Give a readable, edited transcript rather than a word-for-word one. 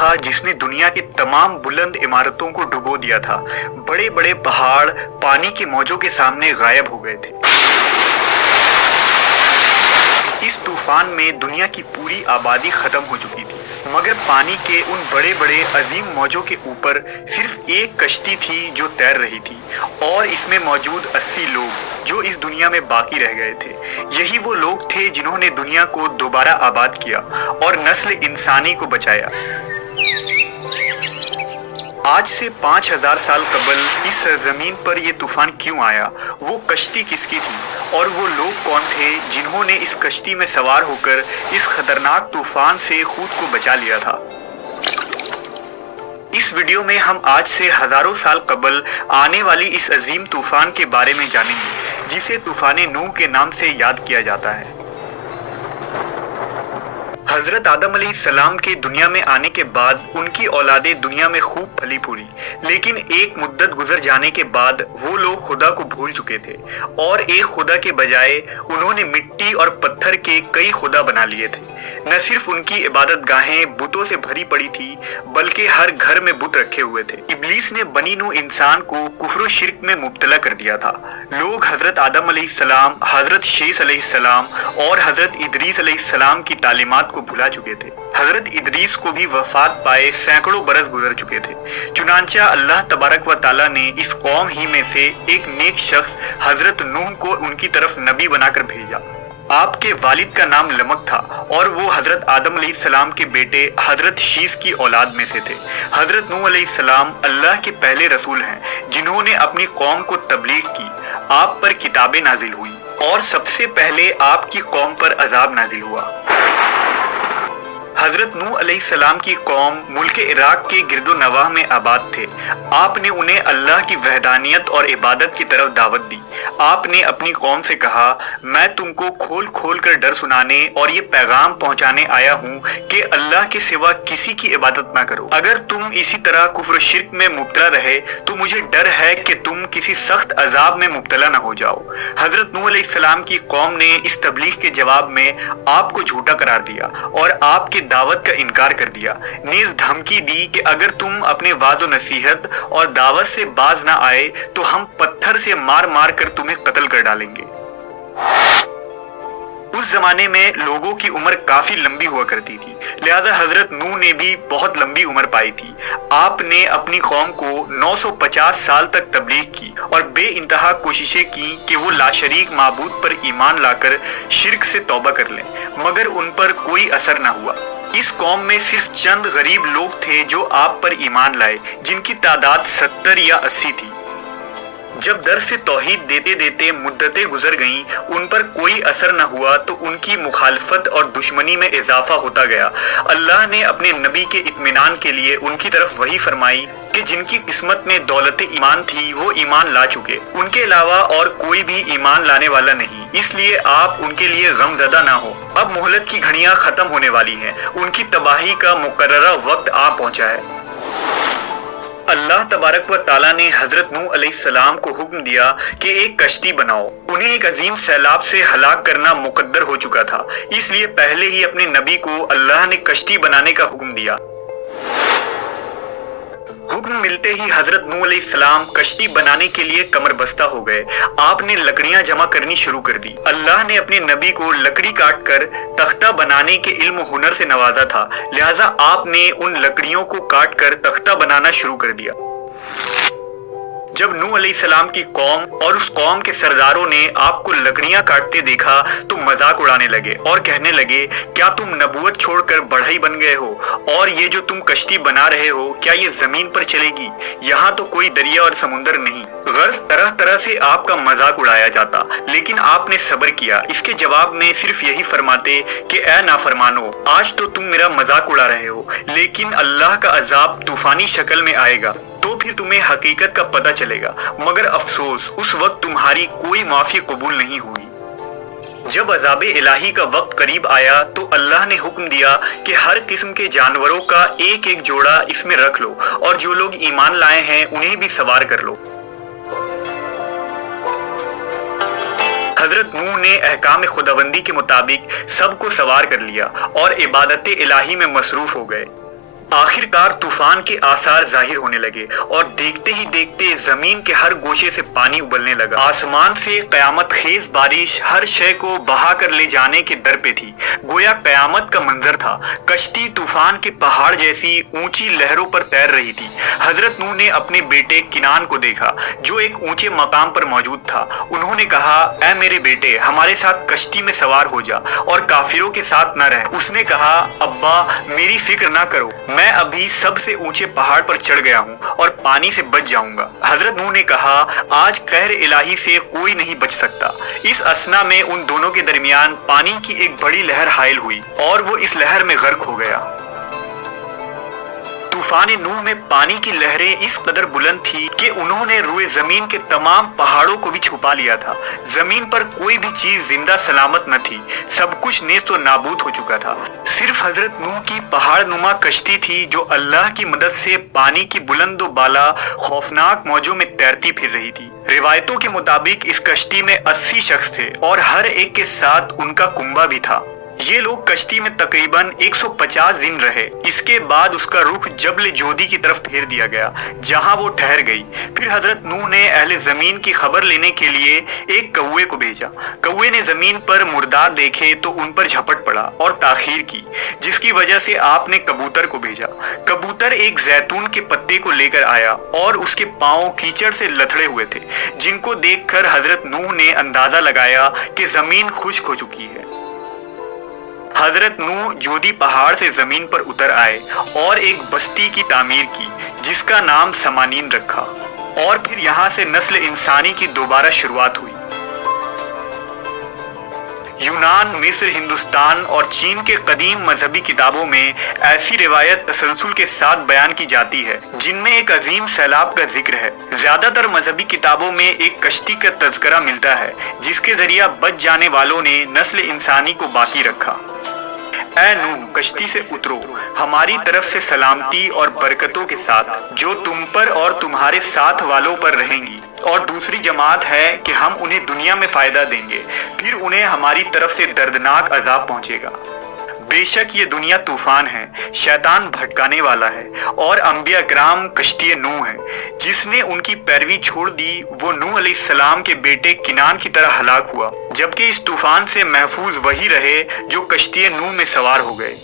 था जिसने दुनिया के तमाम बुलंद इमारतों को डुबो दिया था। बड़े बड़े पहाड़ पानी के मौजों के सामने गायब हो गए थे। इस तूफान में दुनिया की पूरी आबादी खत्म हो चुकी थी, मगर पानी के उन बड़े बड़े अजीम मौजों के ऊपर सिर्फ एक कश्ती थी जो तैर रही थी, और इसमें मौजूद 80 लोग जो इस दुनिया में बाकी रह गए थे। यही वो लोग थे जिन्होंने दुनिया को दोबारा आबाद किया और नस्ल इंसानी को बचाया। आज से 5000 साल कबल इस सरजमीन पर यह तूफान क्यों आया, वो कश्ती किसकी थी और वो लोग कौन थे जिन्होंने इस कश्ती में सवार होकर इस खतरनाक तूफान से खुद को बचा लिया था। इस वीडियो में हम आज से हजारों साल कबल आने वाली इस अजीम तूफान के बारे में जानेंगे, जिसे तूफान नूह के नाम से याद किया जाता है। हजरत आदम अलैहिस्सलाम के दुनिया में आने के बाद उनकी औलादें दुनिया में खूब फली फूली, लेकिन एक मुद्दत गुजर जाने के बाद वो लोग खुदा को भूल चुके थे और एक खुदा के बजाय उन्होंने मिट्टी और पत्थर के कई खुदा बना लिए थे। न सिर्फ उनकी इबादत गाहें बुतों से भरी पड़ी थी, बल्कि हर घर में बुत रखे हुए थे। इब्लीस ने बनी नूह इंसान को कुफ्र शिर्क में मुब्तला कर दिया था। लोग हजरत आदम अलैहिस्सलाम, हजरत शीस अलैहिस्सलाम और हजरत इदरीस अलैहिस्सलाम की तालीमात को भुला चुके थे। हजरत इदरीस को भी वफात पाए सैकड़ों बरस गुजर चुके थे। चुनांचा अल्लाह तबारक व ताला ने इस कौम ही में से एक नेक शख्स हजरत नूह को उनकी तरफ नबी बनाकर भेजा। आपके वालिद का नाम लमक था और वो हजरत आदम अलैहिस्सलाम के बेटे हजरत शीस की औलाद में से थे। हजरत नूह अलैहिस्सलाम अल्लाह के पहले रसूल हैं जिन्होंने अपनी कौम को तबलीग की। आप पर किताबें नाजिल हुई और सबसे पहले आपकी कौम पर अजाब नाजिल हुआ। हजरत नूह अलैहिस्सलाम की कौम मुल्क इराक के गिरदो नवाह में आबाद थे। आपने उन्हें अल्लाह की वहदानियत और इबादत की तरफ दावत दी। आपने अपनी कौम से कहा, मैं तुमको खोल खोल कर डर सुनाने और ये पैगाम पहुंचाने आया हूँ कि अल्लाह के सिवा किसी की इबादत ना करो। अगर तुम इसी तरह कुफ्र शिर्क में मुब्तला रहे तो मुझे डर है कि तुम किसी सख्त अजाब में मुब्तला ना हो जाओ। हजरत नूह अलैहिस्सलाम की कौम ने इस तबलीग के जवाब में आपको झूठा करार दिया और आपके दावत का इनकार कर दिया। नीज धमकी दी कि अगर तुम अपने वादो नसीहत और दावत से बाज ना आए तो हम पत्थर से मार मार कर तुम्हें कत्ल कर डालेंगे। उस जमाने में लोगों की उम्र काफी लंबी हुआ करती थी, लिहाजा हजरत नूह ने भी बहुत लंबी उम्र पाई थी। आपने अपनी कौम को 950 साल तक तबलीग की और बेइंतहा कोशिशें की कि वो लाशरीक माबूद पर ईमान लाकर शिर्क से तौबा कर लें, मगर उन पर कोई असर न हुआ। इस कौम में सिर्फ चंद गरीब लोग थे जो आप पर ईमान लाए, जिनकी तादाद 70 या 80 थी। जब दर से तौहीद देते देते मुद्दतें गुजर गईं, उन पर कोई असर न हुआ तो उनकी मुखालफत और दुश्मनी में इजाफा होता गया। अल्लाह ने अपने नबी के इत्मीनान के लिए उनकी तरफ वही फरमाई कि जिनकी किस्मत में दौलत ईमान थी वो ईमान ला चुके, उनके अलावा और कोई भी ईमान लाने वाला नहीं, इसलिए आप उनके लिए गमज़दा ना हो। अब मोहलत की घड़ियां खत्म होने वाली हैं, उनकी तबाही का मुकर्ररा वक्त आ पहुंचा है। अल्लाह तबारक व ताला ने हजरत नूह अलैहिस्सलाम को हुक्म दिया कि एक कश्ती बनाओ। उन्हें एक अजीम सैलाब से हलाक करना मुकद्दर हो चुका था, इसलिए पहले ही अपने नबी को अल्लाह ने कश्ती बनाने का हुक्म दिया। हुक्म मिलते ही हजरत नूह अलैहिस्सलाम कश्ती बनाने के लिए कमर बस्ता हो गए। आपने लकड़ियां जमा करनी शुरू कर दी। अल्लाह ने अपने नबी को लकड़ी काट कर तख्ता बनाने के इल्म हुनर से नवाजा था, लिहाजा आपने उन लकड़ियों को काट कर तख्ता बनाना शुरू कर दिया। जब नूह अलैहिस्सलाम की कौम और उस कौम के सरदारों ने आपको लकड़ियां काटते देखा तो मजाक उड़ाने लगे और कहने लगे, क्या तुम नबूवत छोड़कर बढ़ई बन गए हो? और ये जो तुम कश्ती बना रहे हो, क्या ये जमीन पर चलेगी? यहाँ तो कोई दरिया और समुंदर नहीं। गर्ज तरह तरह से आपका मजाक उड़ाया जाता, लेकिन आपने सब्र किया। इसके जवाब में सिर्फ यही फरमाते कि ए नाफरमानो, आज तो तुम मेरा मजाक उड़ा रहे हो, लेकिन अल्लाह का अजाब तूफानी शक्ल में आएगा तो फिर तुम्हें हकीकत का पता चलेगा, मगर अफसोस उस वक्त तुम्हारी कोई माफी कबूल नहीं होगी। जब अजाब इलाही का वक्त करीब आया तो अल्लाह ने हुक्म दिया कि हर किस्म के जानवरों का एक एक जोड़ा इसमें रख लो और जो लोग ईमान लाए हैं उन्हें भी सवार कर लो। हजरत नूह ने अहकाम खुदाबंदी के मुताबिक सबको सवार कर लिया और इबादत इलाही में मसरूफ हो गए। आखिरकार तूफान के आसार जाहिर होने लगे और देखते ही देखते जमीन के हर गोशे से पानी उबलने लगा। आसमान से कयामत खेज बारिश हर शय को बहा कर ले जाने के दर पे थी। गोया कयामत का मंजर था। कश्ती तूफान के पहाड़ जैसी ऊंची लहरों पर तैर रही थी। हजरत नूह ने अपने बेटे किनान को देखा जो एक ऊंचे मकाम पर मौजूद था। उन्होंने कहा, ऐ मेरे बेटे, हमारे साथ कश्ती में सवार हो जा और काफिरों के साथ न रह। उसने कहा, अब्बा मेरी फिक्र ना करो, मैं अभी सबसे ऊंचे पहाड़ पर चढ़ गया हूँ और पानी से बच जाऊंगा। हजरत नूह ने कहा, आज कहर इलाही से कोई नहीं बच सकता। इस असना में उन दोनों के दरमियान पानी की एक बड़ी लहर हायल हुई और वो इस लहर में गर्क हो गया। तूफान नूह में पानी की लहरें इस कदर बुलंद थी कि उन्होंने रुए जमीन के तमाम पहाड़ों को भी छुपा लिया था। जमीन पर कोई भी चीज जिंदा सलामत न थी। सब कुछ नेस्त व नाबूद हो चुका था। सिर्फ हजरत नूह की पहाड़ नुमा कश्ती थी जो अल्लाह की मदद से पानी की बुलंद बाला खौफनाक मौजों में तैरती फिर रही थी। रिवायतों के मुताबिक इस कश्ती में 80 शख्स थे और हर एक के साथ उनका कुंबा भी था। ये लोग कश्ती में तकरीबन 150 दिन रहे। इसके बाद उसका रुख जबल जोदी की तरफ फेर दिया गया जहां वो ठहर गई। फिर हजरत नूह ने अहले जमीन की खबर लेने के लिए एक कौवे को भेजा। कौवे ने जमीन पर मुर्दार देखे तो उन पर झपट पड़ा और ताखीर की, जिसकी वजह से आपने कबूतर को भेजा। कबूतर एक जैतून के पत्ते को लेकर आया और उसके पांव कीचड़ से लथड़े हुए थे, जिनको देखकर हजरत नूह ने अंदाजा लगाया कि जमीन खुश्क हो चुकी है। हजरत नूह जोदी पहाड़ से जमीन पर उतर आए और एक बस्ती की तामीर की जिसका नाम समानीन रखा और फिर यहाँ से नस्ल इंसानी की दोबारा शुरुआत हुई। यूनान, मिस्र, हिंदुस्तान और चीन के कदीम मजहबी किताबों में ऐसी रिवायत तसलसल के साथ बयान की जाती है जिनमें एक अजीम सैलाब का जिक्र है। ज्यादातर मजहबी किताबों में एक कश्ती का तज़किरा मिलता है जिसके जरिए बच जाने वालों ने नस्ल इंसानी को बाकी रखा। ऐ नूह, कश्ती से उतरो, हमारी तरफ से सलामती और बरकतों के साथ जो तुम पर और तुम्हारे साथ वालों पर रहेंगी। और दूसरी जमात है कि हम उन्हें दुनिया में फायदा देंगे, फिर उन्हें हमारी तरफ से दर्दनाक अजाब पहुंचेगा। बेशक ये दुनिया तूफान है, शैतान भटकाने वाला है और अंबिया कराम कश्ती नूह है। जिसने उनकी पैरवी छोड़ दी वो नूह अलैहिस्सलाम के बेटे किनान की तरह हलाक हुआ, जबकि इस तूफान से महफूज वही रहे जो कश्ती नूह में सवार हो गए।